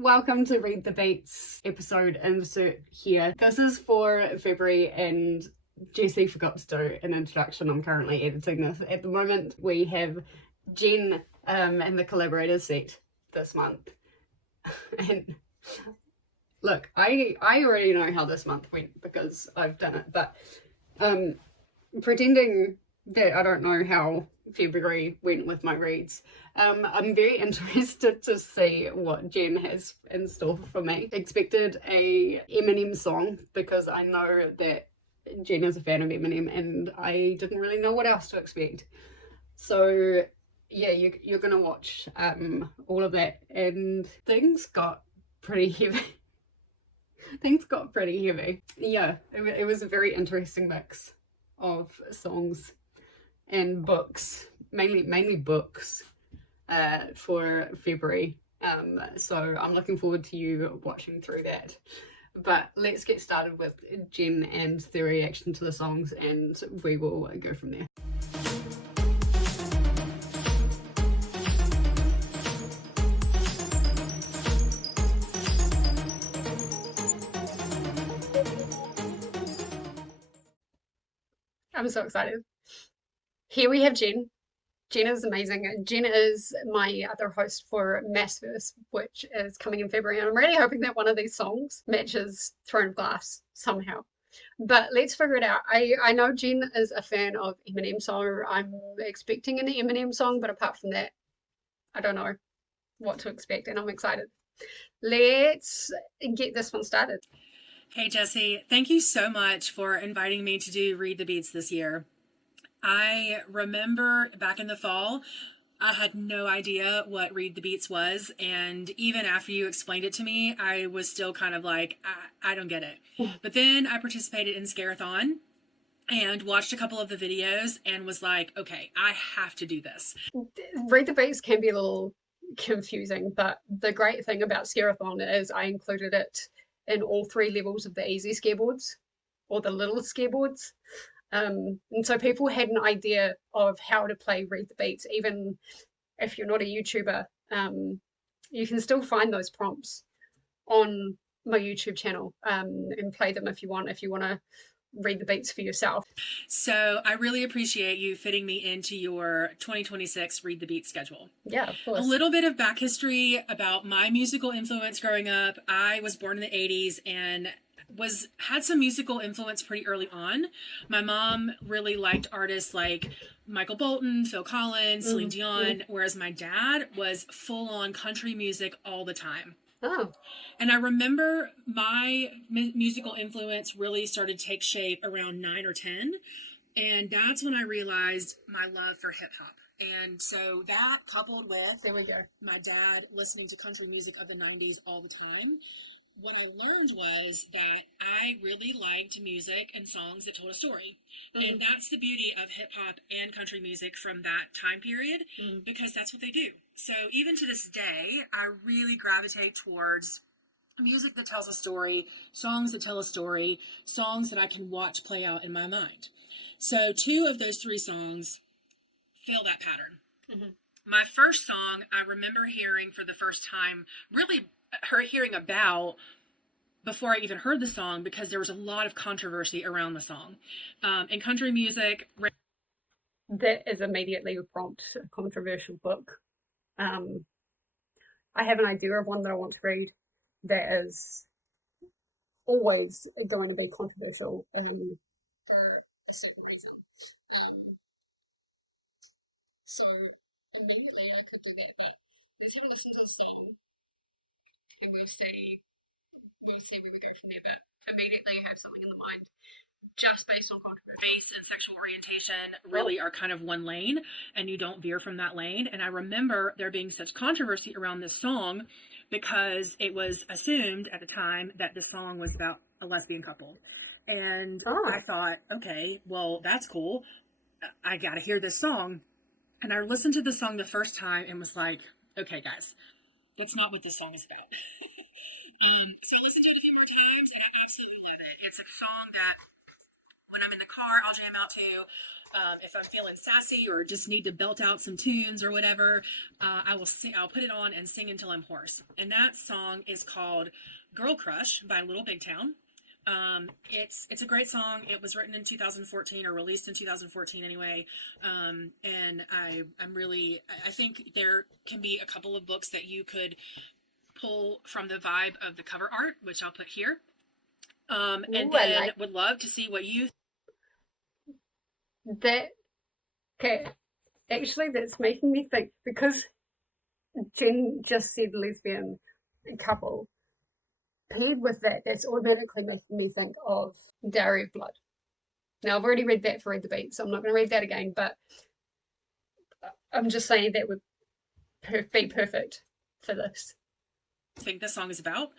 Welcome to Read the Beats episode insert here. This is for February and Jessie forgot to do an introduction. I'm currently editing this. At the moment, we have Jen in the collaborator seat this month. And look, I already know how this month went because I've done it, but pretending that I don't know how February went with my reads. I'm very interested to see what Jen has in store for me. Expected a Eminem song because I know that Jen is a fan of Eminem and I didn't really know what else to expect. So yeah, you're gonna watch all of that, and things got pretty heavy. Things got pretty heavy. Yeah, it was a very interesting mix of songs and books, mainly books, for February. So I'm looking forward to you watching through that. But let's get started with Jen and the reaction to the songs, and we will go from there. I'm so excited. Here we have Jen. Jen is amazing. Jen is my other host for Massverse, which is coming in February. And I'm really hoping that one of these songs matches Throne of Glass somehow. But let's figure it out. I know Jen is a fan of Eminem, so I'm expecting an Eminem song. But apart from that, I don't know what to expect, and I'm excited. Let's get this one started. Hey, Jessie, thank you so much for inviting me to do Read the Beats this year. I remember back in the fall, I had no idea what Read the Beats was. And even after you explained it to me, I was still kind of like, I don't get it. But then I participated in Scareathon and watched a couple of the videos and was like, okay, I have to do this. Read the Beats can be a little confusing, but the great thing about Scareathon is I included it in all 3 levels of the easy scareboards or the little scareboards. And so people had an idea of how to play Read the Beats. Even if you're not a YouTuber, you can still find those prompts on my YouTube channel, and play them if you want to read the beats for yourself. So I really appreciate you fitting me into your 2026 Read the Beats schedule. Yeah, of course. A little bit of back history about my musical influence growing up. I was born in the 80s and had some musical influence pretty early on. My mom really liked artists like Michael Bolton, Phil Collins, Celine Dion, whereas my dad was full on country music all the time. Oh. And I remember my musical influence really started to take shape around 9 or 10. And that's when I realized my love for hip hop. And so that coupled with There we go. my dad listening to country music of the 90s all the time, what I learned was that I really liked music and songs that told a story. And that's the beauty of hip hop and country music from that time period, because that's what they do. So even to this day, I really gravitate towards music that tells a story, songs that tell a story, songs that I can watch play out in my mind. So 2 of those 3 songs fill that pattern. My first song I remember hearing for the first time, really hearing about before I even heard the song, because there was a lot of controversy around the song. In country music, that is immediately a prompt, a controversial book. I have an idea of one that I want to read that is always going to be controversial for a certain reason. So immediately I could do that, but let's have a listen to the song and we'll see where we go from there. But immediately I have something in the mind just based on controversy. Race and sexual orientation really are kind of one lane, and you don't veer from that lane. And I remember there being such controversy around this song because it was assumed at the time that this song was about a lesbian couple. And I thought, okay, well, that's cool. I gotta hear this song. And I listened to the song the first time and was like, okay, guys, that's not what this song is about. So I listened to it a few more times and I absolutely love it. It's a song that When I'm in the car, I'll jam out to. If I'm feeling sassy or just need to belt out some tunes or whatever, I will sing. I'll put it on and sing until I'm hoarse. And that song is called "Girl Crush" by Little Big Town. It's a great song. It was written in 2014 or released in 2014 anyway. And I'm really I think there can be a couple of books that you could pull from the vibe of the cover art, which I'll put here. And Ooh, then would love to see what you that. Okay, actually, that's making me think because Jen just said lesbian couple. Paired with that, that's automatically making me think of Diary of Blood. Now, I've already read that for Read the Beat, so I'm not going to read that again, but I'm just saying that would be perfect for this. think this song is about,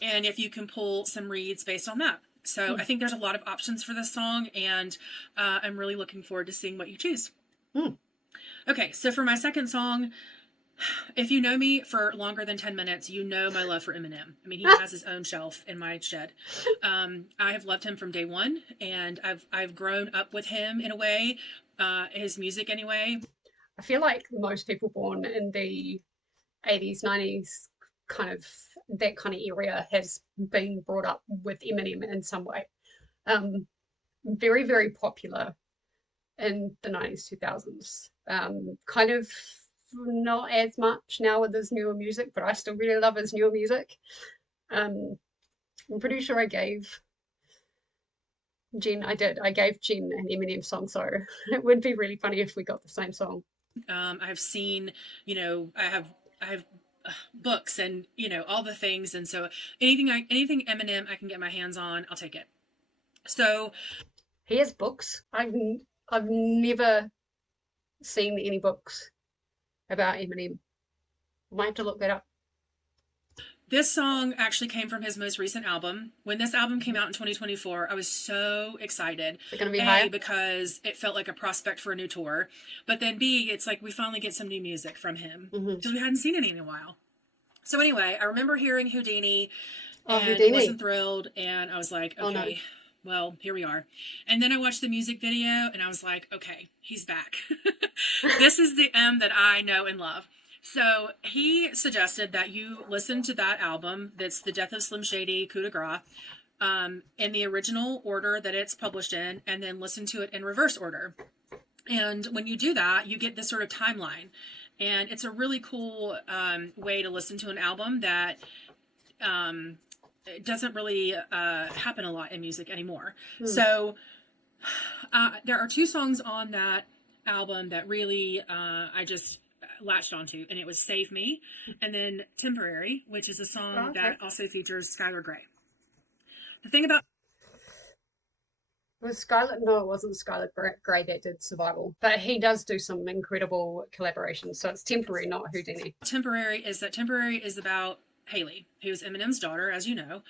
and if you can pull some reads based on that. So I think there's a lot of options for this song, and I'm really looking forward to seeing what you choose. Okay, so for my second song, if you know me for longer than 10 minutes, you know my love for Eminem. I mean, he has his own shelf in my shed. I have loved him from day one, and I've grown up with him in a way, his music anyway. I feel like most people born in the 80s, 90s, kind of that kind of area has been brought up with Eminem in some way. Very, very popular in the 90s, 2000s. Kind of not as much now with his newer music, but I still really love his newer music. I'm pretty sure I gave Jen an Eminem song, so it would be really funny if we got the same song. I've seen, I have books and all the things, and so anything Eminem I can get my hands on, I'll take it. So he has books. I've never seen any books about Eminem. I might have to look that up. This song actually came from his most recent album. When this album came out in 2024, I was so excited. Is it going to be higher? Because it felt like a prospect for a new tour. But then B, it's like we finally get some new music from him. Because we hadn't seen any in a while. So anyway, I remember hearing Houdini and wasn't thrilled. And I was like, okay, well, here we are. And then I watched the music video and I was like, okay, he's back. This is the M that I know and love. So he suggested that you listen to that album, that's The Death of Slim Shady, Coup de Grace, in the original order that it's published in, and then listen to it in reverse order. And when you do that, you get this sort of timeline. And it's a really cool way to listen to an album that doesn't really happen a lot in music anymore. So there are two songs on that album that really I just latched onto, and it was Save Me and then Temporary, which is a song that also features Skylar Grey. The thing about was Scarlett? No, it wasn't Skylar Grey that did Survival, but he does do some incredible collaborations. So it's Temporary, not Houdini. Temporary is about Haley, who's Eminem's daughter, as you know,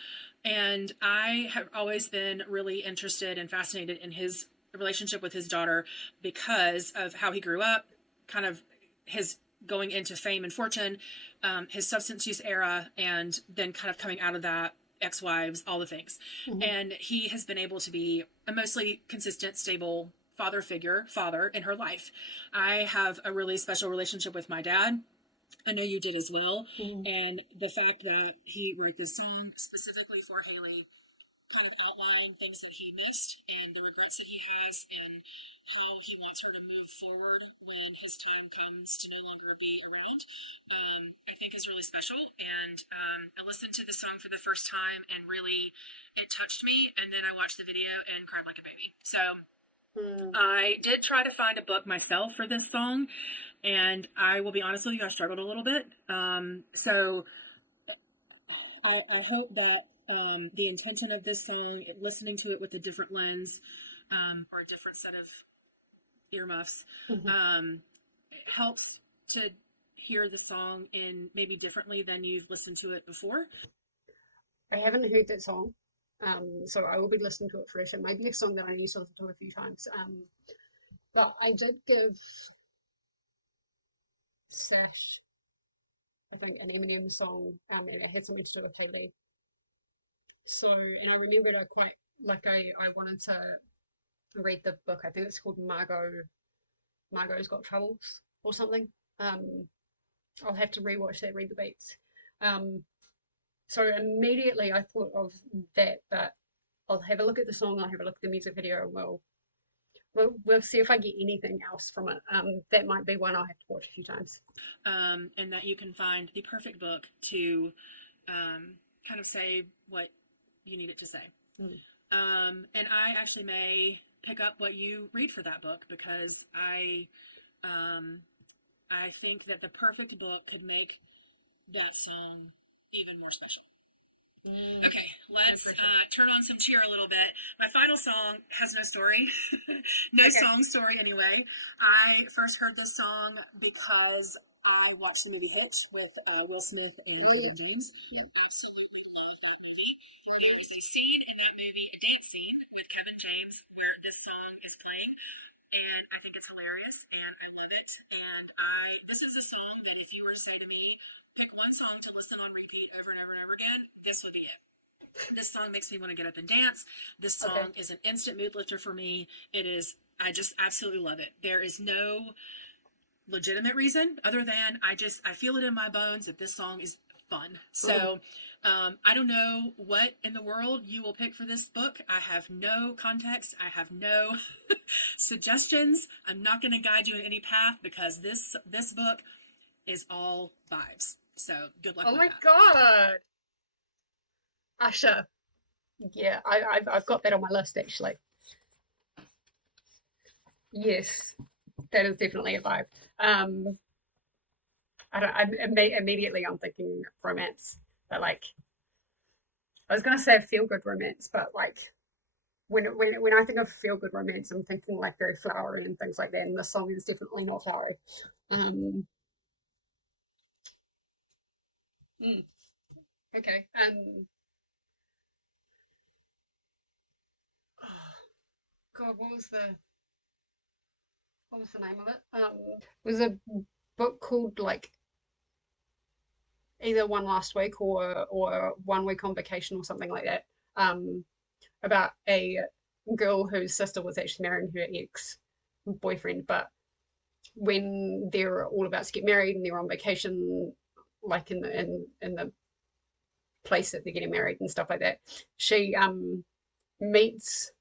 and I have always been really interested and fascinated in his relationship with his daughter because of how he grew up, kind of his going into fame and fortune, his substance use era, and then kind of coming out of that, ex-wives, all the things. And he has been able to be a mostly consistent, stable father in her life. I have a really special relationship with my dad. I know you did as well. And the fact that he wrote this song specifically for Haley kind of outline things that he missed and the regrets that he has and how he wants her to move forward when his time comes to no longer be around, I think is really special. And I listened to the song for the first time and really it touched me, and then I watched the video and cried like a baby. So I did try to find a book myself for this song, and I will be honest with you, I struggled a little bit. So I hope that the intention of this song, listening to it with a different lens or a different set of earmuffs, helps to hear the song in maybe differently than you've listened to it before. I haven't heard that song, so I will be listening to it first. It might be a song that I need to listen to a few times. But I did give Sash, I think, an Eminem song, and it had something to do with Haley. So, and I remembered I quite I wanted to read the book. I think it's called Margot's Got Troubles or something. I'll have to rewatch that, read the beats. So immediately I thought of that, but I'll have a look at the song, I'll have a look at the music video, and we'll see if I get anything else from it. That might be one I'll have to watch a few times. And that you can find the perfect book to kind of say what you need it to say. And I actually may pick up what you read for that book, because I think that the perfect book could make that song even more special. Okay, let's turn on some cheer a little bit. My final song has no story. No song story anyway. I first heard this song because I watched the movie Hitch with Will Smith and Kevin James. I absolutely love that movie. There is a scene in that movie, a dance scene with Kevin James, where this song is playing, and I think it's hilarious, and I love it. And this is a song that if you were to say to me, pick one song to listen on repeat over and over and over again, this would be it. This song makes me want to get up and dance. This song is an instant mood lifter for me. It is, I just absolutely love it. There is no legitimate reason other than I feel it in my bones that this song is fun. So I don't know what in the world you will pick for this book. I have no context. I have no suggestions. I'm not going to guide you in any path, because this book is all vibes. So good luck. Oh my God, Usher. Yeah, I've got that on my list actually. Yes, that is definitely a vibe. Immediately I'm thinking romance, but like I was gonna say feel good romance, but like when I think of feel good romance, I'm thinking like very flowery and things like that, and the song is definitely not flowery. Okay. God, what was the name of it? It was a book called like either One Last Week or 1 Week on Vacation or something like that. About a girl whose sister was actually marrying her ex boyfriend, but when they're all about to get married and they're on vacation, like in the place that they're getting married and stuff like that, she meets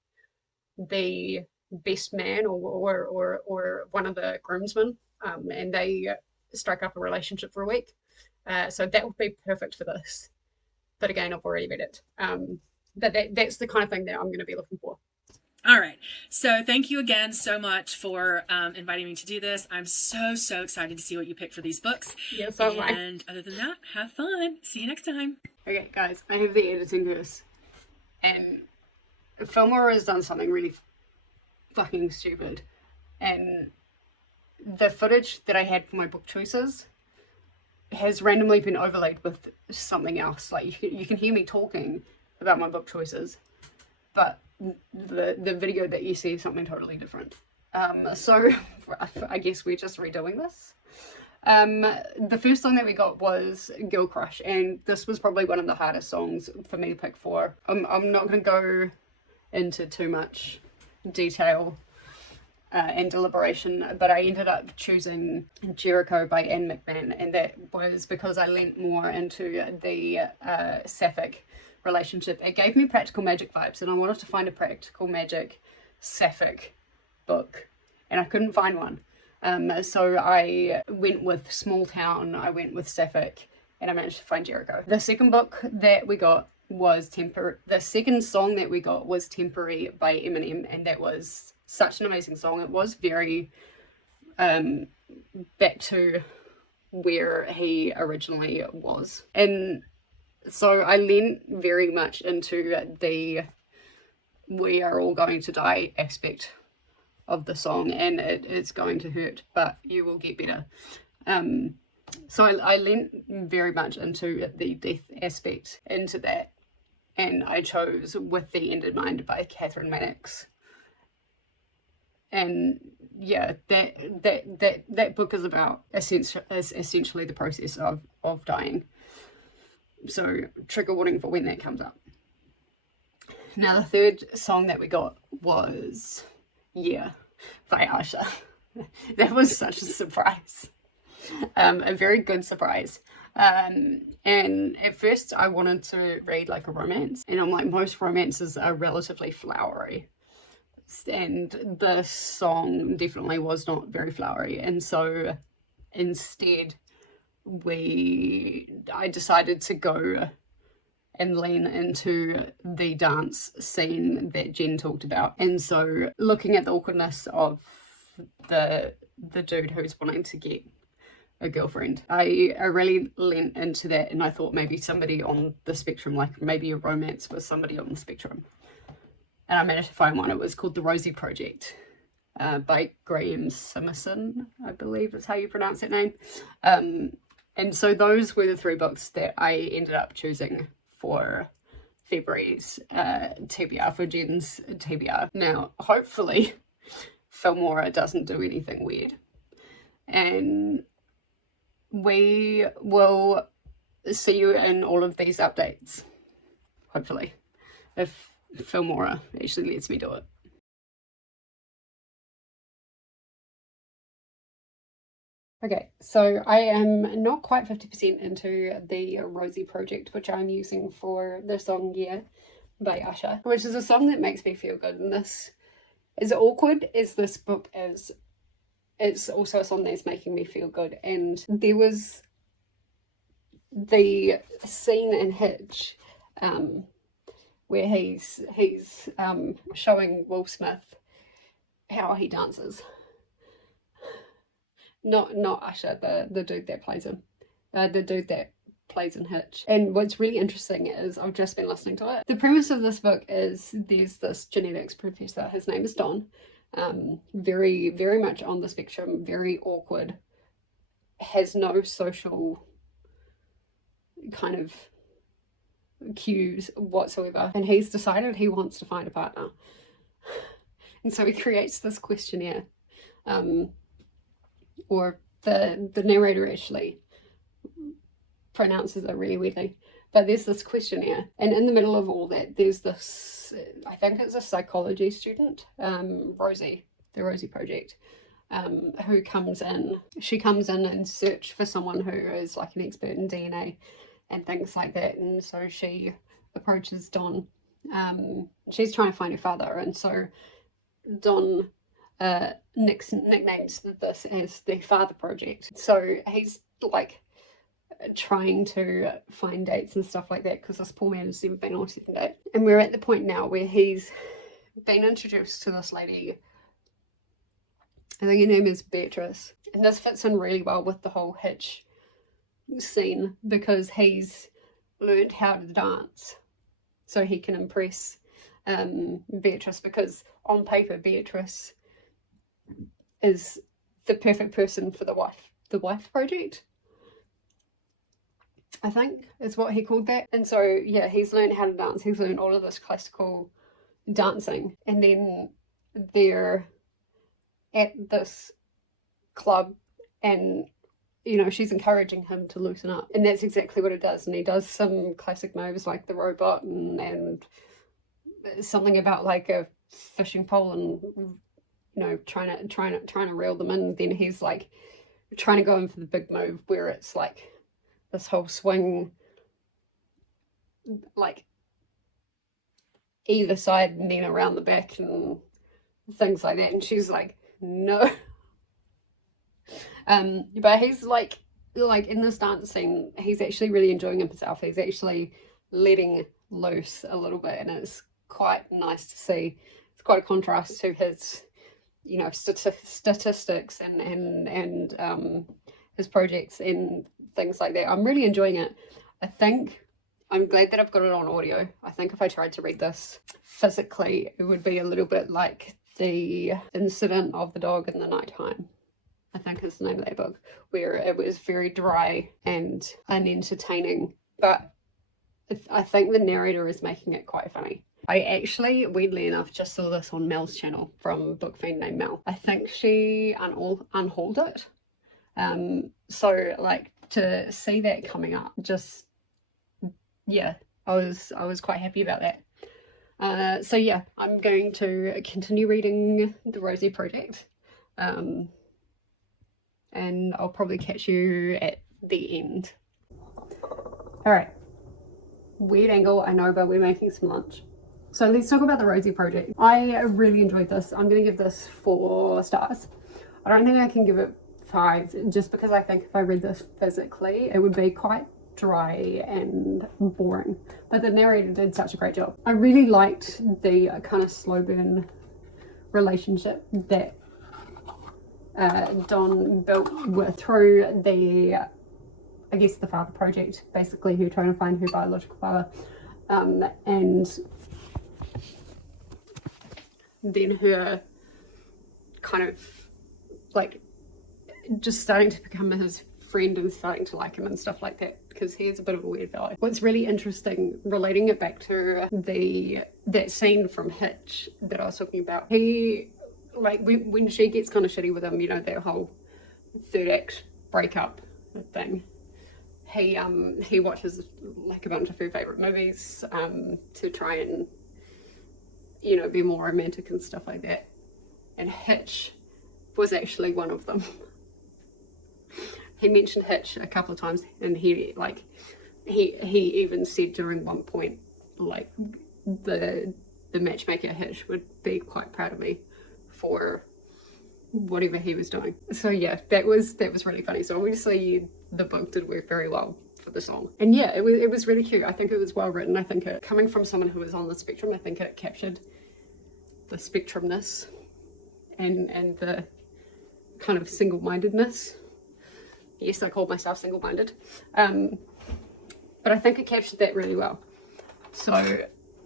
the best man or one of the groomsmen, and they strike up a relationship for a week. So that would be perfect for this. But again, I've already read it. But that's the kind of thing that I'm going to be looking for. All right. So thank you again so much for inviting me to do this. I'm so excited to see what you pick for these books. Yes, and other than that, have fun. See you next time. Okay, guys, I have the editing curse. And Filmora has done something really fucking stupid. And the footage that I had for my book choices has randomly been overlaid with something else. Like you can hear me talking about my book choices, but the video that you see is something totally different. So I guess we're just redoing this. The first song that we got was Girl Crush, and this was probably one of the hardest songs for me to pick for. I'm not going to go into too much detail and deliberation, but I ended up choosing Jericho by Anne McMahon, and that was because I leant more into the sapphic relationship. It gave me Practical Magic vibes, and I wanted to find a Practical Magic sapphic book, and I couldn't find one. So I went with Small Town, I went with Sapphic, and I managed to find Jericho. The second book that we got was the second song that we got was Temporary by Eminem, and that was such an amazing song. It was very back to where he originally was. And so I leant very much into the we are all going to die aspect of the song, and it's going to hurt, but you will get better. So I leant very much into the death aspect into that, and I chose With the End in Mind by Catherine Mannix. And yeah, that book is about essentially the process of dying. So trigger warning for when that comes up. Now the third song that we got was Yeah by Asha. That was such a surprise. A very good surprise. And at first I wanted to read like a romance, and I'm like, most romances are relatively flowery, and the song definitely was not very flowery, and so instead I decided to go and lean into the dance scene that Jen talked about. And so looking at the awkwardness of the dude who's wanting to get a girlfriend, I really leant into that, and I thought maybe somebody on the spectrum, like maybe a romance with somebody on the spectrum. And I managed to find one. It was called The Rosie Project by Graham Simmerson, I believe is how you pronounce that name. And so those were the 3 books that I ended up choosing for February's TBR, for Jen's TBR. Now, hopefully, Filmora doesn't do anything weird, and we will see you in all of these updates, hopefully, if Filmora actually lets me do it. Okay, so I am not quite 50% into the Rosie Project, which I'm using for the song Yeah by Asha, which is a song that makes me feel good. And this, as awkward as this book is, it's also a song that's making me feel good. And there was the scene in Hitch where he's showing Will Smith how he dances. Not Usher, the dude that plays him. The dude that plays in Hitch. And what's really interesting is I've just been listening to it. The premise of this book is there's this genetics professor, his name is Don, very, very much on the spectrum, very awkward, has no social kind of cues whatsoever. And he's decided he wants to find a partner. And so he creates this questionnaire. Or the narrator actually pronounces it really weirdly, but there's this questionnaire, and in the middle of all that there's this, I think it's a psychology student, Rosie, the Rosie Project, who comes in. She comes in and search for someone who is like an expert in DNA and things like that, and so she approaches Don. She's trying to find her father, and so Don nicknames this as the Father Project. So he's like trying to find dates and stuff like that, because this poor man has never been on a second date. And we're at the point now where he's been introduced to this lady. I think her name is Beatrice, and this fits in really well with the whole Hitch scene, because he's learned how to dance so he can impress Beatrice, because on paper Beatrice is the perfect person for the wife project, I think is what he called that. And so yeah, he's learned how to dance, he's learned all of this classical dancing, and then they're at this club, and you know, she's encouraging him to loosen up, and that's exactly what it does. And he does some classic moves like the robot and something about like a fishing pole, and you know, trying to reel them in. Then he's like trying to go in for the big move where it's like this whole swing, like either side and then around the back and things like that. And she's like, no. But he's like in this dance scene, he's actually really enjoying himself. He's actually letting loose a little bit, and it's quite nice to see. It's quite a contrast to his, you know, statistics and his projects and things like that. I'm really enjoying it. I think I'm glad that I've got it on audio. I think if I tried to read this physically, it would be a little bit like The Incident of the Dog in the Nighttime, I think is the name of that book, where it was very dry and unentertaining, but I think the narrator is making it quite funny. I actually, weirdly enough, just saw this on Mel's channel from book fan named Mel. I think she unhauled it. So like to see that coming up, just yeah, I was quite happy about that. So yeah, I'm going to continue reading The Rosie Project, and I'll probably catch you at the end. Alright, weird angle, I know, but we're making some lunch. So let's talk about The Rosie Project. I really enjoyed this. I'm going to give this 4 stars. I don't think I can give it 5, just because I think if I read this physically, it would be quite dry and boring. But the narrator did such a great job. I really liked the kind of slow burn relationship that Don built through the, I guess, the father project, basically, who are trying to find her biological father, and then her kind of like just starting to become his friend and starting to like him and stuff like that, because he's a bit of a weird fellow. What's really interesting, relating it back to that scene from Hitch that I was talking about, he, like, when she gets kind of shitty with him, you know, that whole 3rd act breakup thing, he watches like a bunch of her favorite movies to try and, you know, be more romantic and stuff like that, and Hitch was actually one of them. He mentioned Hitch a couple of times, and he even said during one point, like, the matchmaker Hitch would be quite proud of me for whatever he was doing. So yeah, that was really funny. So obviously the book did work very well for the song, and yeah, it was really cute. I think it was well written. I think it, coming from someone who was on the spectrum, I think it captured the spectrumness and the kind of single-mindedness. Yes, I called myself single-minded, but I think it captured that really well. So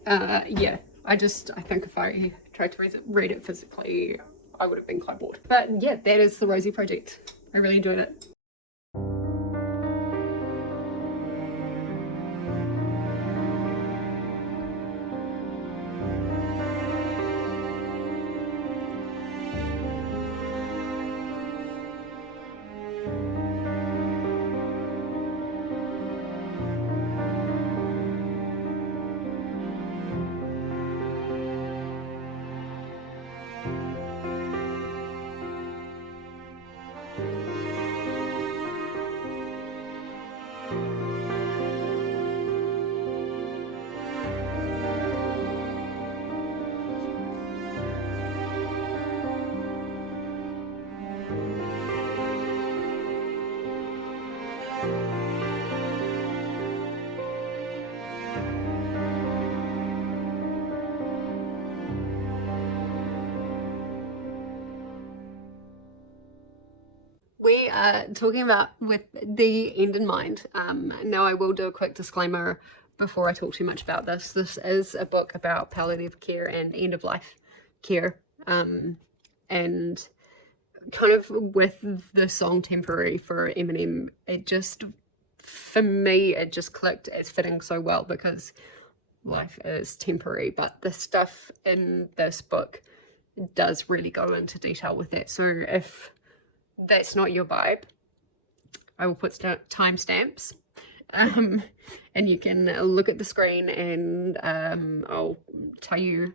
yeah, I think if I tried to read it physically, I would have been quite bored. But yeah, that is The Rosie Project. I really enjoyed it. We are talking about with the end in mind. Now I will do a quick disclaimer before I talk too much about this. This is a book about palliative care and end of life care, and kind of with the song Temporary for Eminem, it just, for me, it just clicked as fitting so well, because life is temporary, but the stuff in this book does really go into detail with that. So if that's not your vibe, I will put timestamps, and you can look at the screen, and I'll tell you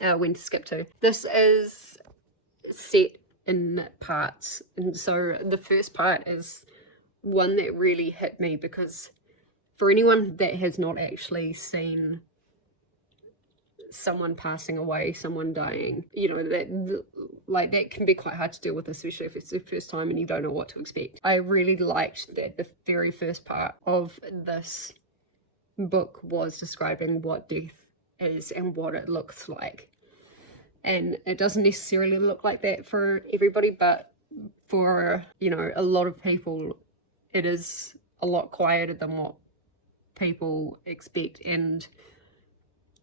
when to skip to. This is set in parts, and so the first part is one that really hit me, because for anyone that has not actually seen someone passing away, someone dying, you know, that can be quite hard to deal with, especially if it's the first time and you don't know what to expect. I really liked that the very first part of this book was describing what death is and what it looks like. And it doesn't necessarily look like that for everybody, but for, you know, a lot of people, it is a lot quieter than what people expect. And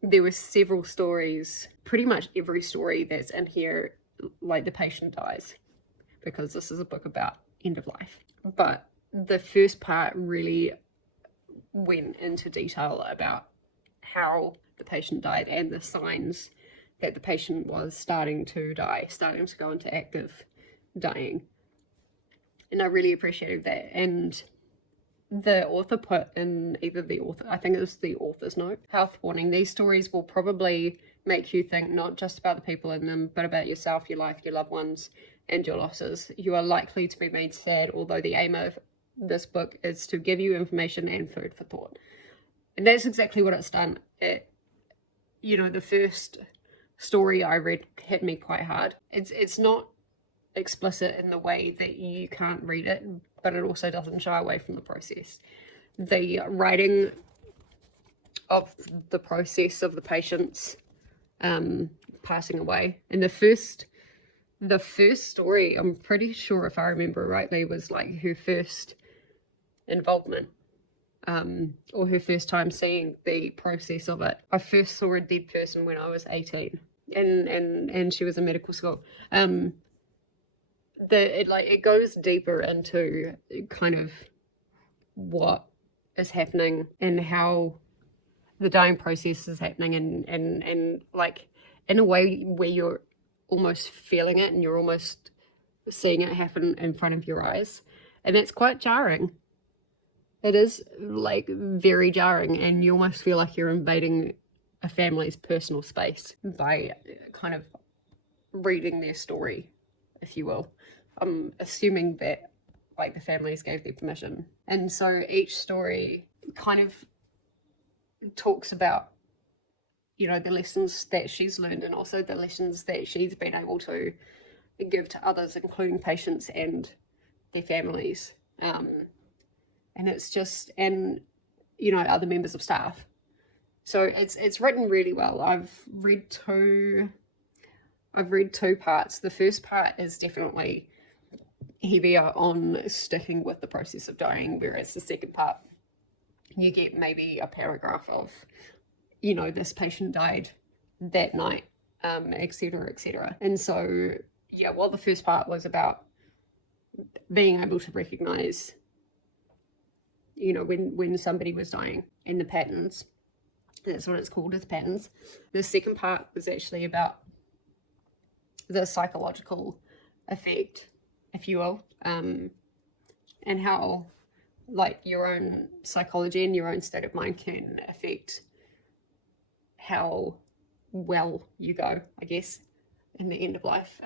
there were several stories, pretty much every story that's in here, like the patient dies, because this is a book about end of life. But the first part really went into detail about how the patient died and the signs that the patient was starting to die, starting to go into active dying. And I really appreciated that. And the author put in I think it was the author's note, health warning, these stories will probably make you think not just about the people in them, but about yourself, your life, your loved ones, and your losses. You are likely to be made sad, although the aim of this book is to give you information and food for thought. And that's exactly what it's done. The first story I read hit me quite hard. It's not explicit in the way that you can't read it, but it also doesn't shy away from the process. The writing of the process of the patients passing away. And the first story, I'm pretty sure, if I remember rightly, was like her first involvement, or her first time seeing the process of it. I first saw a dead person when I was 18, and she was in medical school. It goes deeper into kind of what is happening and how the dying process is happening, and like in a way where you're almost feeling it and you're almost seeing it happen in front of your eyes, and it's quite jarring. It is like very jarring, and you almost feel like you're invading a family's personal space by kind of reading their story, if you will. I'm assuming that like the families gave their permission. And so each story kind of talks about, the lessons that she's learned, and also the lessons that she's been able to give to others, including patients and their families. And it's just, and, other members of staff. So it's written really well. I've read two parts. The first part is definitely heavier on sticking with the process of dying, whereas the second part, you get maybe a paragraph of, this patient died that night, etc., etc. And so, while the first part was about being able to recognize, when somebody was dying, and the patterns, that's what it's called, is patterns. The second part was actually about the psychological effect, if you will, and how like your own psychology and your own state of mind can affect how well you go, I guess, in the end of life.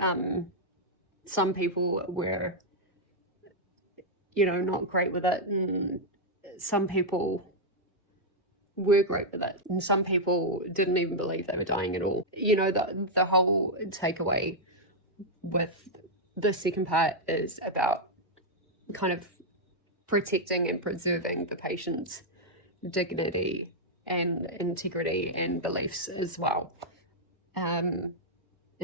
Some people were, not great with it, and some people were great with it, and some people didn't even believe they were dying at all. The whole takeaway with the second part is about kind of protecting and preserving the patient's dignity and integrity and beliefs as well. And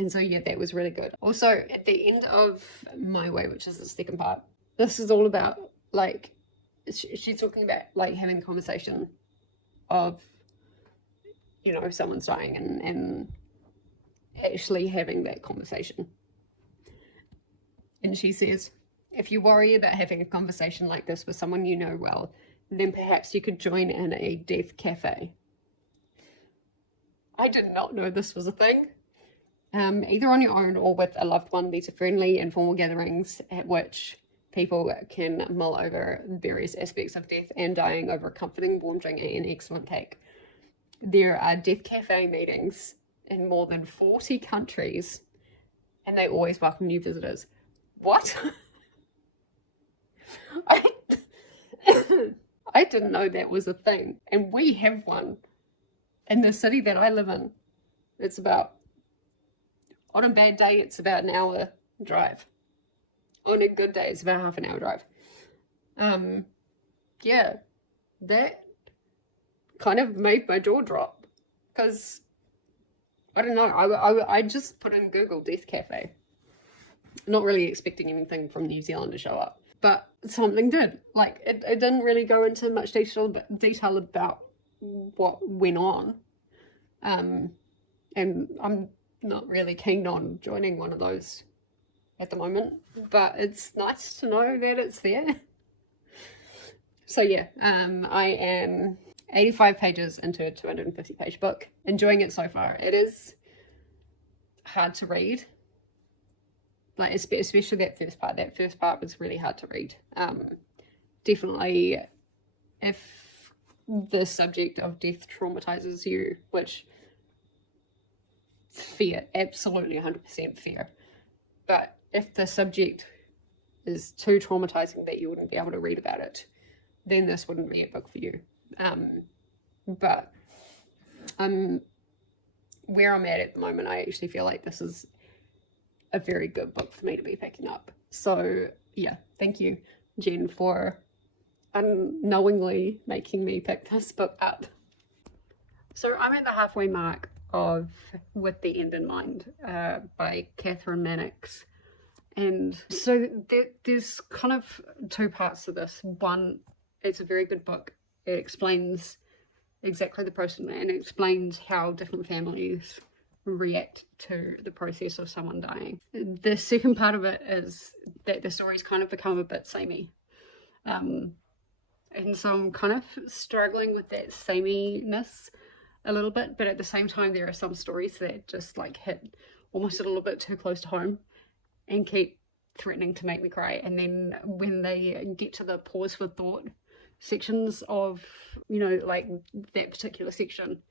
so, that was really good. Also, at the end of My Way, which is the second part, this is all about, like, she's talking about, like, having a conversation of, someone's dying and actually having that conversation. And she says, if you worry about having a conversation like this with someone you know well, then perhaps you could join in a death cafe. I did not know this was a thing. Either on your own or with a loved one, these are friendly, informal gatherings at which people can mull over various aspects of death and dying over a comforting, warm drink and an excellent cake. There are death cafe meetings in more than 40 countries, and they always welcome new visitors. What? I didn't know that was a thing, and we have one in the city that I live in. It's about, on a bad day, it's about an hour drive. On a good day, it's about half an hour drive. That kind of made my jaw drop, because I don't know, I just put in Google Death Cafe, not really expecting anything from New Zealand to show up, but something did. Like, it didn't really go into much detail about what went on, and I'm not really keen on joining one of those at the moment, but it's nice to know that it's there. So I am 85 pages into a 250 page book, enjoying it so far. It is hard to read, like especially that first part. That first part was really hard to read. Definitely if the subject of death traumatizes you, which fair, absolutely 100% fair, but if the subject is too traumatizing that you wouldn't be able to read about it, then this wouldn't be a book for you. But where I'm at the moment, I actually feel like this is a very good book for me to be picking up. So yeah, thank you, Jen, for unknowingly making me pick this book up. So I'm at the halfway mark of With the End in Mind by Catherine Mannix. And so there's kind of two parts to this. One, it's a very good book. It explains exactly the process and explains how different families react to the process of someone dying. The second part of it is that the stories kind of become a bit samey. And so I'm kind of struggling with that sameness a little bit, but at the same time there are some stories that just like hit almost a little bit too close to home and keep threatening to make me cry. And then when they get to the pause for thought sections of, you know, like that particular section,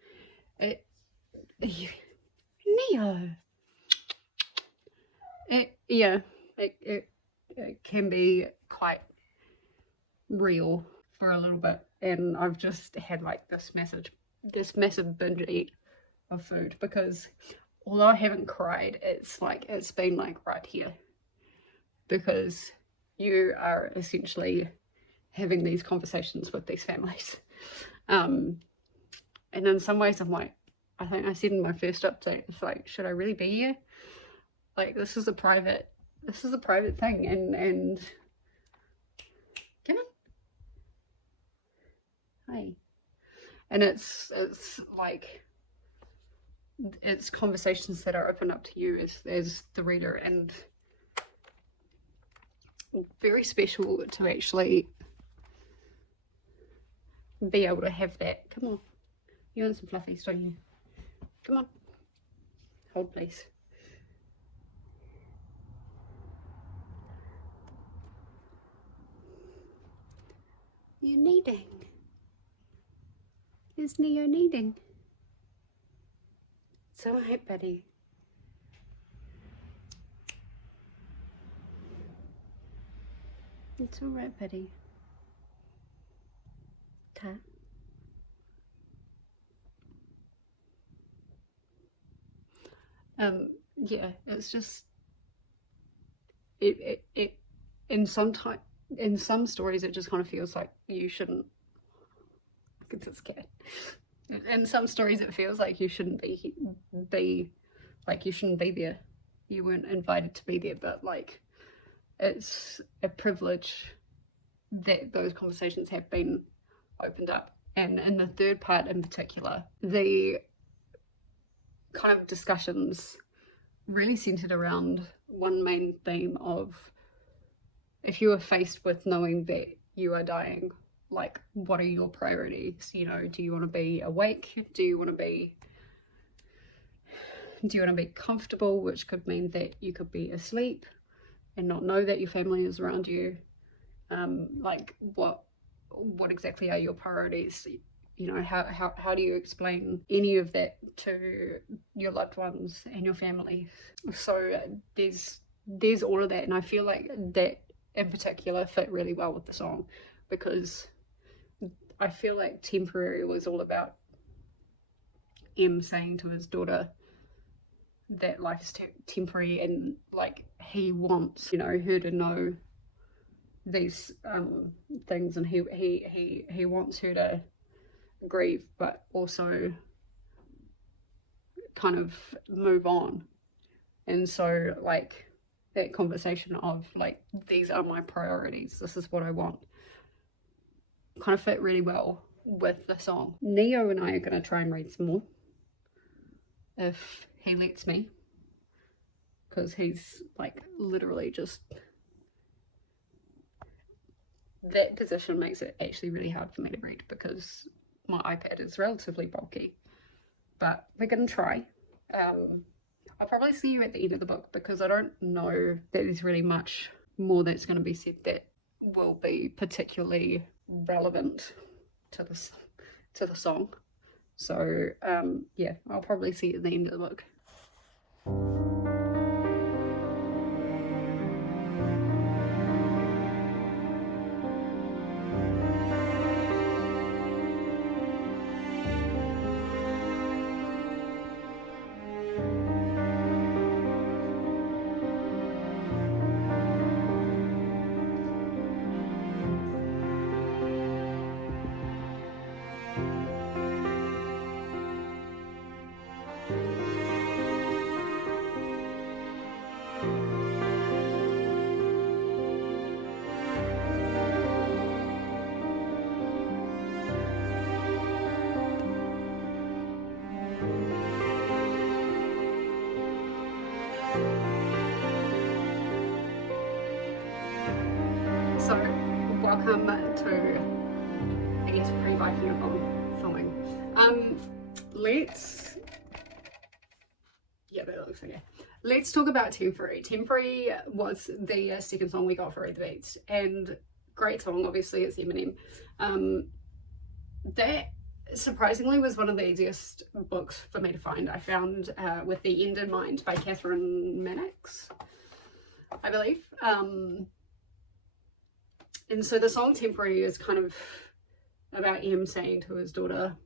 Neo, it can be quite real for a little bit. And I've just had like this massive binge eat of food, because although I haven't cried, it's been like right here, because you are essentially having these conversations with these families. And in some ways I'm like, I think I said in my first update, it's like, should I really be here? Like, this is a private thing, and come on. Hi. And it's like, it's conversations that are open up to you as the reader, and very special to actually be able to have that. Come on, you want some fluffies, don't you? Come on, hold please. You're kneading. Is Neo kneading? It's alright, buddy. It's alright, buddy. Ta. Yeah, it's just it in some stories it just kind of feels like you shouldn't. Look at this cat. In some stories it feels like you shouldn't be like, you shouldn't be there. You weren't invited to be there, but like, it's a privilege that those conversations have been opened up. And in the third part in particular, the kind of discussions really centered around one main theme of, if you are faced with knowing that you are dying, like, what are your priorities? You know, do you want to be awake? Do you want to be comfortable, which could mean that you could be asleep and not know that your family is around you? Like, what exactly are your priorities? You know, how do you explain any of that to your loved ones and your family? So there's all of that, and I feel like that in particular fit really well with the song, because I feel like Temporary was all about M saying to his daughter that life is temporary, and like, he wants, you know, her to know these things, and he wants her to grieve, but also kind of move on. And so like, that conversation of like, these are my priorities, this is what I want, kind of fit really well with the song. Neo and I are going to try and read some more if he lets me, because he's like literally just, that position makes it actually really hard for me to read, because my iPad is relatively bulky. But we're going to try. I'll probably see you at the end of the book, because I don't know that there's really much more that's going to be said that will be particularly relevant to the song. So yeah, I'll probably see you at the end of the book. So, welcome to, I guess, pre-Viking on filming. That looks okay. Let's talk about Temporary. Temporary was the second song we got for Read the Beats, and great song, obviously, it's Eminem. That surprisingly was one of the easiest books for me to find. I found With the End in Mind by Catherine Mannix, I believe. And so the song Temporary is kind of about him saying to his daughter,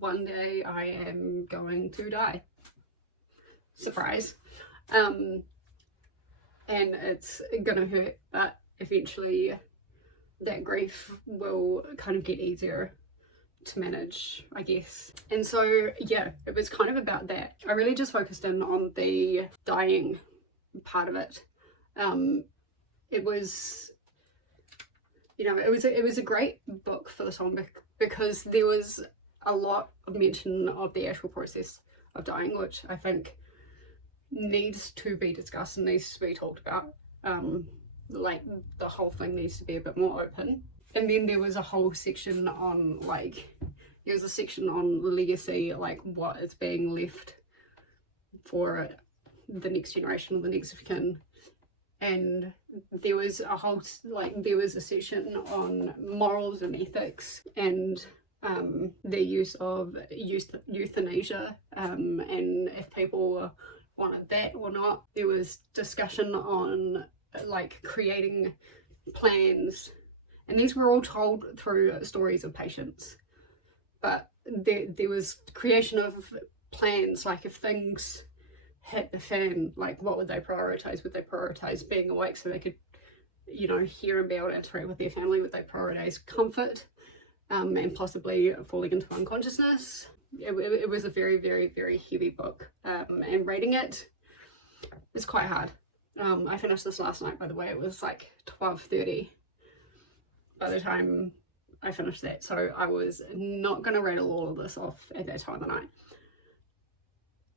one day I am going to die. Surprise. And it's gonna hurt, but eventually that grief will kind of get easier to manage, I guess. And so yeah, it was kind of about that. I really just focused in on the dying part of it. It was, you know, it was a great book for the song because there was a lot of mention of the actual process of dying, which I think needs to be discussed and needs to be talked about. Like the whole thing needs to be a bit more open. And then there was a whole section on legacy, like what is being left for the next generation or the next of kin. And there was a section on morals and ethics and the use of euthanasia, and if people wanted that or not. There was discussion on like creating plans, and these were all told through stories of patients, but there was creation of plans, like if things hit the fan, like what would they prioritize? Would they prioritize being awake so they could, you know, hear and be able to interact with their family? Would they prioritize comfort, and possibly falling into unconsciousness? It was a very, very, very heavy book, and reading it is quite hard. I finished this last night, by the way. It was like 12:30 by the time I finished that, so I was not going to rattle all of this off at that time of the night.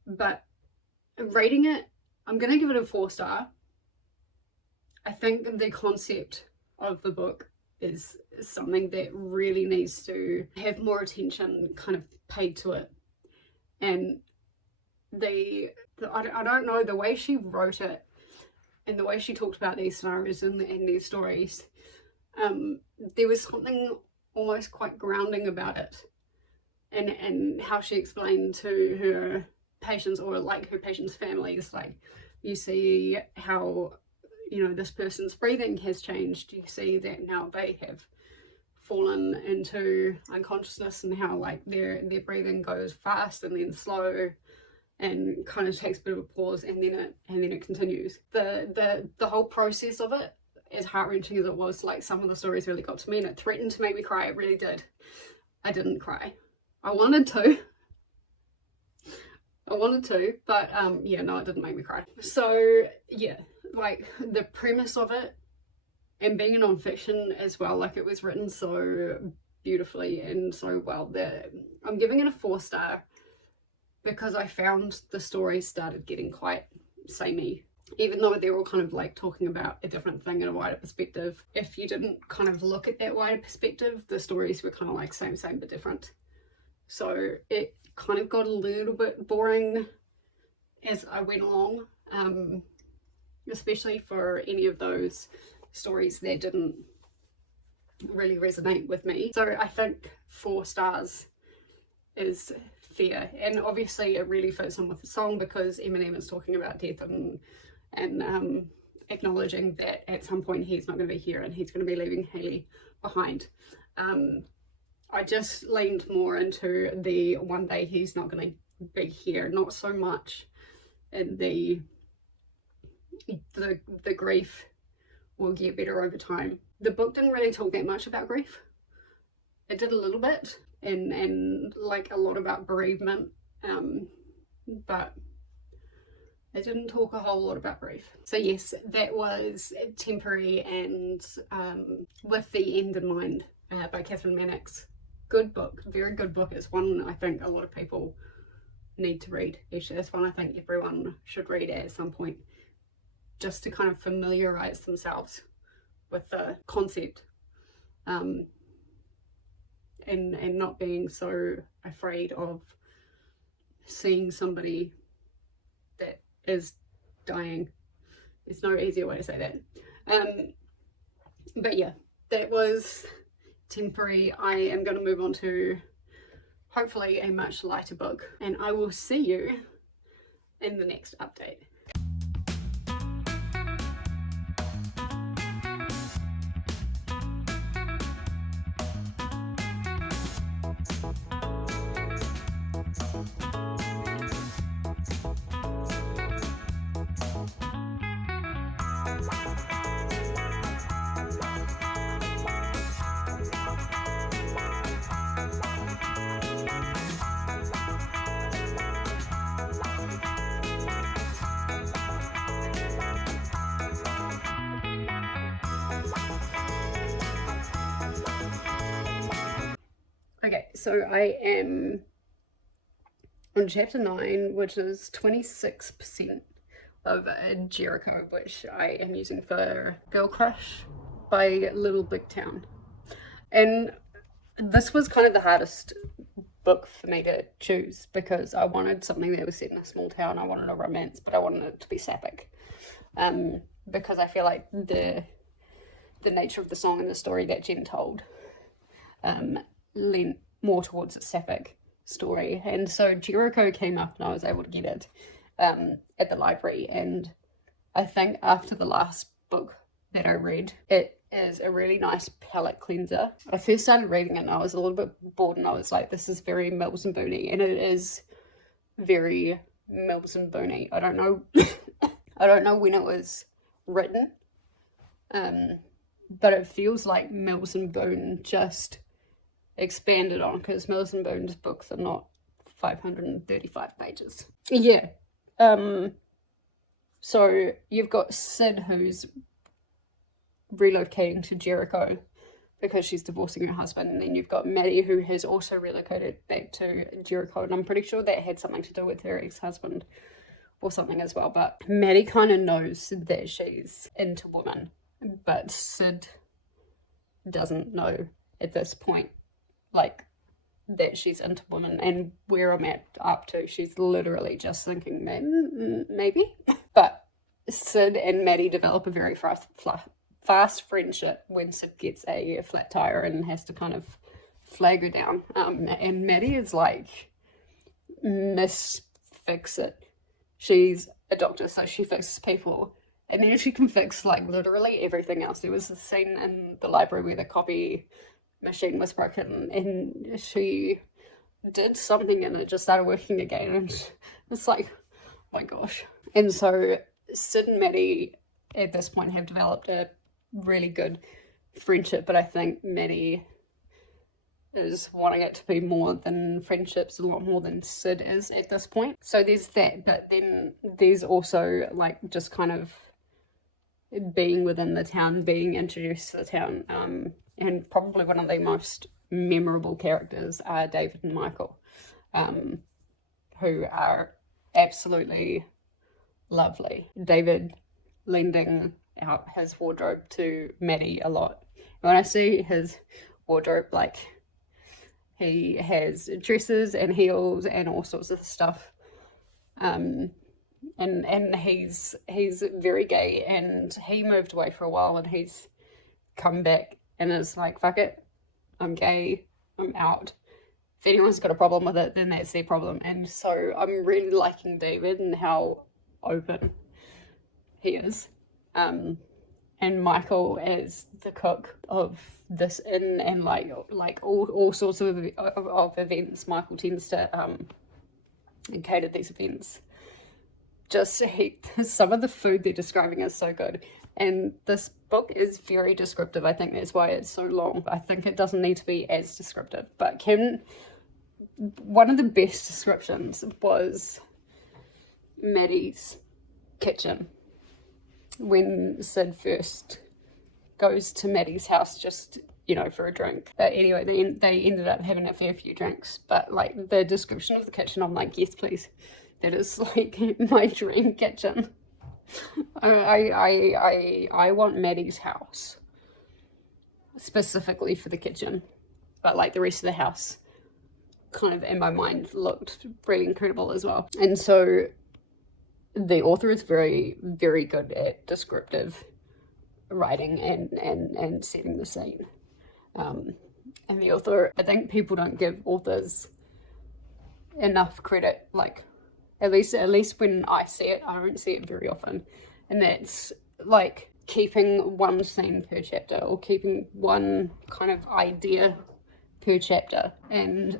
But rating it, I'm going to give it a 4-star. I think the concept of the book is something that really needs to have more attention kind of paid to it. And I don't know, the way she wrote it and the way she talked about these scenarios and these stories, there was something almost quite grounding about it, and how she explained to her patients, or like her patients' families, like you see how, you know, this person's breathing has changed. You see that now they have fallen into unconsciousness, and how like their breathing goes fast and then slow and kind of takes a bit of a pause, and then it continues. The whole process of it, as heart-wrenching as it was, like some of the stories really got to me and it threatened to make me cry. It really did. I didn't cry. I wanted to, but yeah, no, it didn't make me cry. So yeah, like the premise of it, and being a non-fiction as well, like it was written so beautifully and so well that I'm giving it a 4-star, because I found the stories started getting quite samey, even though they're all kind of like talking about a different thing in a wider perspective. If you didn't kind of look at that wider perspective, the stories were kind of like same but different. So it kind of got a little bit boring as I went along, especially for any of those stories that didn't really resonate with me. So I think 4 stars is fair, and obviously it really fits in with the song because Eminem is talking about death and acknowledging that at some point he's not going to be here and he's going to be leaving Hailey behind. I just leaned more into the one day he's not going to be here, not so much in the grief will get better over time. The book didn't really talk that much about grief. It did a little bit, and like a lot about bereavement, but it didn't talk a whole lot about grief. So yes, that was Temporary and With the End in Mind by Catherine Mannix. Good book, very good book. It's one I think a lot of people need to read. Actually, it's one I think everyone should read at some point, just to kind of familiarize themselves with the concept, and not being so afraid of seeing somebody that is dying. There's no easier way to say that. But yeah, that was Temporary. I am going to move on to hopefully a much lighter book, and I will see you in the next update. Okay, so I am on chapter 9, which is 26% of Jericho, which I am using for Girl Crush by Little Big Town. And this was kind of the hardest book for me to choose because I wanted something that was set in a small town. I wanted a romance, but I wanted it to be sapphic. Because I feel like the nature of the song and the story that Jen told leaned more towards a sapphic story, and so Jericho came up and I was able to get it at the library. And I think after the last book that I read, it is a really nice palate cleanser. I first started reading it and I was a little bit bored, and I was like, this is very Mills and Booney, and it is very Mills and Booney. I don't know I don't know when it was written, but it feels like Mills and Boone just expanded on, because Mills and Boone's books are not 535 pages. Yeah. So you've got Sid, who's relocating to Jericho because she's divorcing her husband, and then you've got Maddie, who has also relocated back to Jericho, and I'm pretty sure that had something to do with her ex-husband or something as well. But Maddie kind of knows that she's into women, but Sid doesn't know at this point, like, that she's into women. And where I'm up to, she's literally just thinking, maybe. But Sid and Maddie develop a very fast friendship when Sid gets a flat tire and has to kind of flag her down. And Maddie is like Miss Fix It. She's a doctor, so she fixes people, and then she can fix like literally everything else. There was a scene in the library where the copy machine was broken, and she did something and it just started working again, and it's like, oh my gosh. And so Sid and Maddie at this point have developed a really good friendship, but I think Maddie is wanting it to be more than friendships, a lot more than Sid is at this point. So there's that, but then there's also like just kind of being within the town, being introduced to the town, and probably one of the most memorable characters are David and Michael, who are absolutely lovely. David lending out his wardrobe to Maddie a lot. When I see his wardrobe, like, he has dresses and heels and all sorts of stuff, and he's very gay, and he moved away for a while and he's come back and is like, fuck it, I'm gay, I'm out. If anyone's got a problem with it, then that's their problem. And so I'm really liking David and how open he is. And Michael as the cook of this inn and like all sorts of events. Michael tends to cater these events. Just some of the food they're describing is so good. And this book is very descriptive. I think that's why it's so long. I think it doesn't need to be as descriptive. But one of the best descriptions was Maddie's kitchen. When Sid first goes to Maddie's house just, for a drink. But anyway, they ended up having a fair few drinks. But like the description of the kitchen, I'm like, yes, please. That is like my dream kitchen. I want Maddie's house specifically for the kitchen. But like the rest of the house kind of in my mind looked really incredible as well. And so the author is very, very good at descriptive writing and setting the scene. And the author, I think people don't give authors enough credit, like at least when I see it, I don't see it very often. And that's like keeping one scene per chapter or keeping one kind of idea per chapter. And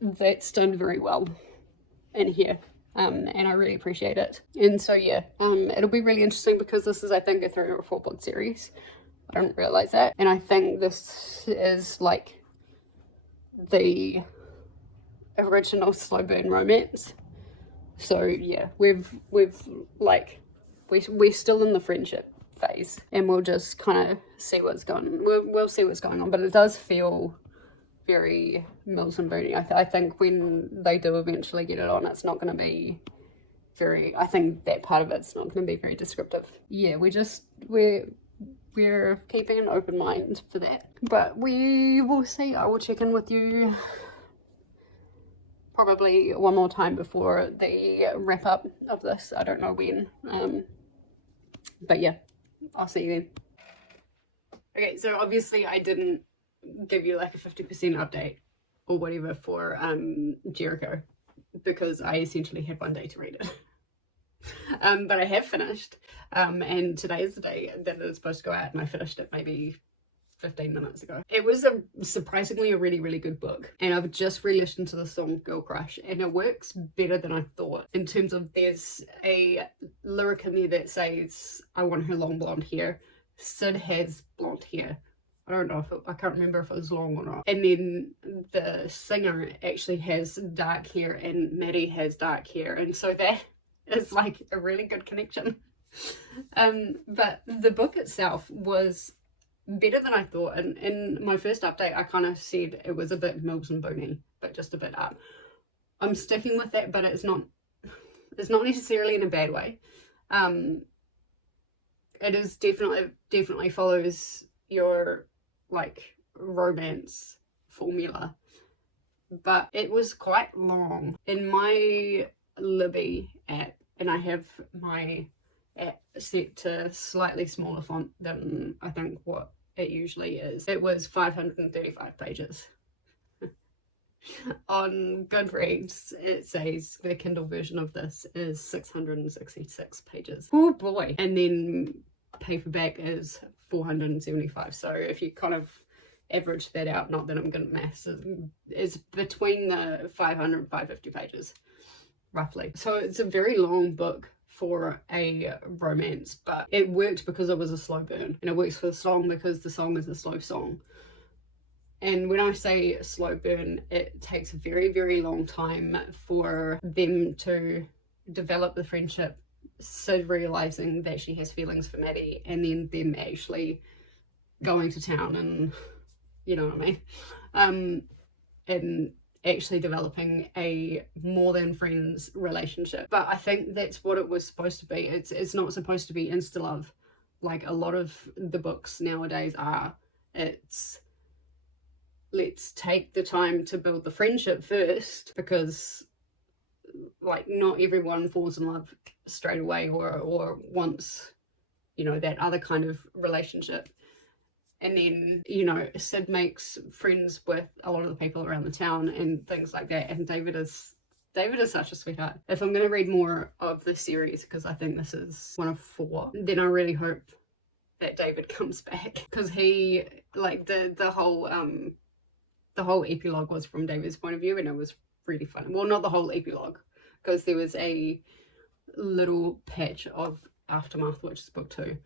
that's done very well in here. And I really appreciate it. And so yeah, it'll be really interesting because this is, I think, a 3 or 4 book series. I didn't realize that. And I think this is like the original slow burn romance. So yeah, we're still in the friendship phase, and we'll just kind of see what's going on. We'll see what's going on, but it does feel very Mills and Booney. I think when they do eventually get it on, it's not going to be very, I think that part of it's not going to be very descriptive. Yeah, we're keeping an open mind for that. But we will see. I will check in with you probably one more time before the wrap up of this. I don't know when. But yeah, I'll see you then. Okay, so obviously I didn't give you like a 50% update or whatever for Jericho because I essentially had one day to read it. But I have finished, and today is the day that it's supposed to go out, and I finished it maybe 15 minutes ago. It was surprisingly a really, really good book, and I've just re-listened to the song Girl Crush, and it works better than I thought in terms of there's a lyric in there that says, I want her long blonde hair. Sid has blonde hair. I don't know I can't remember if it was long or not. And then the singer actually has dark hair and Maddie has dark hair. And so that is like a really good connection. But the book itself was better than I thought. And in my first update, I kind of said it was a bit Mills and Booney, but just a bit up. I'm sticking with that, but it's not necessarily in a bad way. It is definitely follows your like romance formula, but it was quite long. In my Libby app, and I have my app set to slightly smaller font than I think what it usually is, it was 535 pages. On Goodreads it says the Kindle version of this is 666 pages. Oh boy. And then paperback is 475. So if you kind of average that out, not that I'm good at maths, is between the 500 and 550 pages roughly. So it's a very long book for a romance, but it worked because it was a slow burn, and it works for the song because the song is a slow song. And when I say slow burn, it takes a very, very long time for them to develop the friendship, Sid realizing that she has feelings for Maddie, and then them actually going to town and, you know what I mean, and actually developing a more than friends relationship. But I think that's what it was supposed to be. It's not supposed to be insta love like a lot of the books nowadays are. It's let's take the time to build the friendship first, because like not everyone falls in love straight away or wants, you know, that other kind of relationship. And then, you know, Sid makes friends with a lot of the people around the town and things like that. And David is such a sweetheart. If I'm going to read more of the series, because I think this is one of 4, then I really hope that David comes back, because he, like, the whole epilogue was from David's point of view, and it was really fun. Well, not the whole epilogue, because there was a little patch of Aftermath, which is book 2.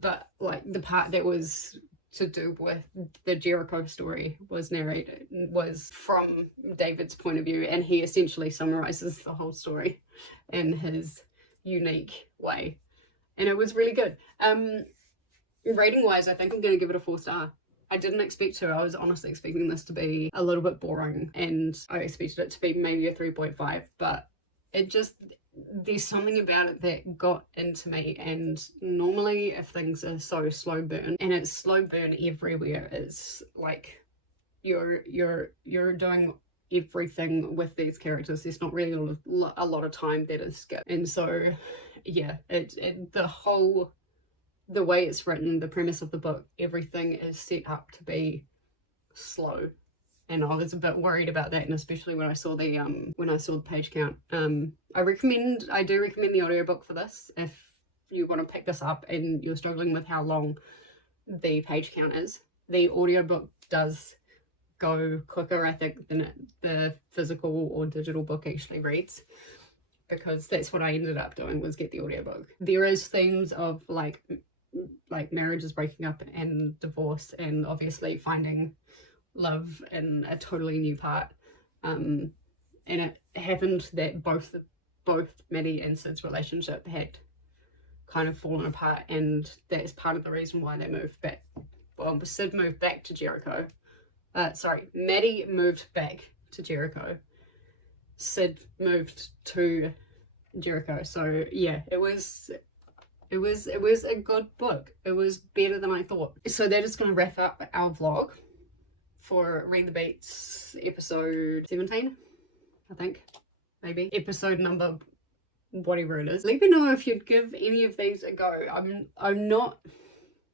But like the part that was to do with the Jericho story was from David's point of view, and he essentially summarizes the whole story in his unique way, and it was really good. Rating wise, I think I'm going to give it a 4-star. I didn't expect to. I was honestly expecting this to be a little bit boring, and I expected it to be maybe a 3.5, but it just, there's something about it that got into me. And normally if things are so slow burn, and it's slow burn everywhere, it's like you're doing everything with these characters. There's not really a lot of time that is skipped. And so yeah, the way it's written, the premise of the book, everything is set up to be slow. And I was a bit worried about that, and especially when I saw the page count. I do recommend the audiobook for this if you want to pick this up and you're struggling with how long the page count is. The audiobook does go quicker, I think, than the physical or digital book actually reads, because that's what I ended up doing, was get the audiobook. There is themes of like marriages breaking up and divorce, and obviously finding love in a totally new part, and it happened that both Maddie and Sid's relationship had kind of fallen apart, and that's part of the reason why they moved back. Well, Sid moved back to Jericho. Maddie moved back to Jericho. Sid moved to Jericho. So yeah, it was a good book. It was better than I thought. So that is going to wrap up our vlog for Ring the Beats episode 17, I think, maybe. Episode number whatever it is. Let me know if you'd give any of these a go. I'm not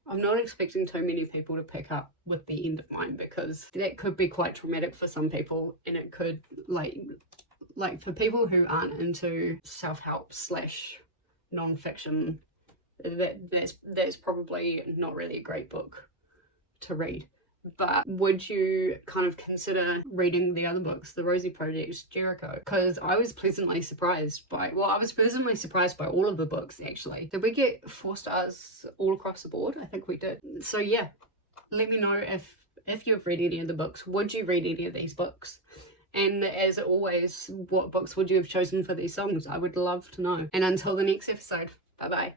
expecting too many people to pick up with the end of mine, because that could be quite traumatic for some people, and it could, like for people who aren't into self-help / non-fiction, that's probably not really a great book to read. But would you kind of consider reading the other books, The Rosie Project, Jericho? Because I was pleasantly surprised by all of the books, actually. Did we get 4 stars all across the board? I think we did. So yeah, let me know if you've read any of the books. Would you read any of these books? And as always, what books would you have chosen for these songs? I would love to know. And until the next episode, bye bye.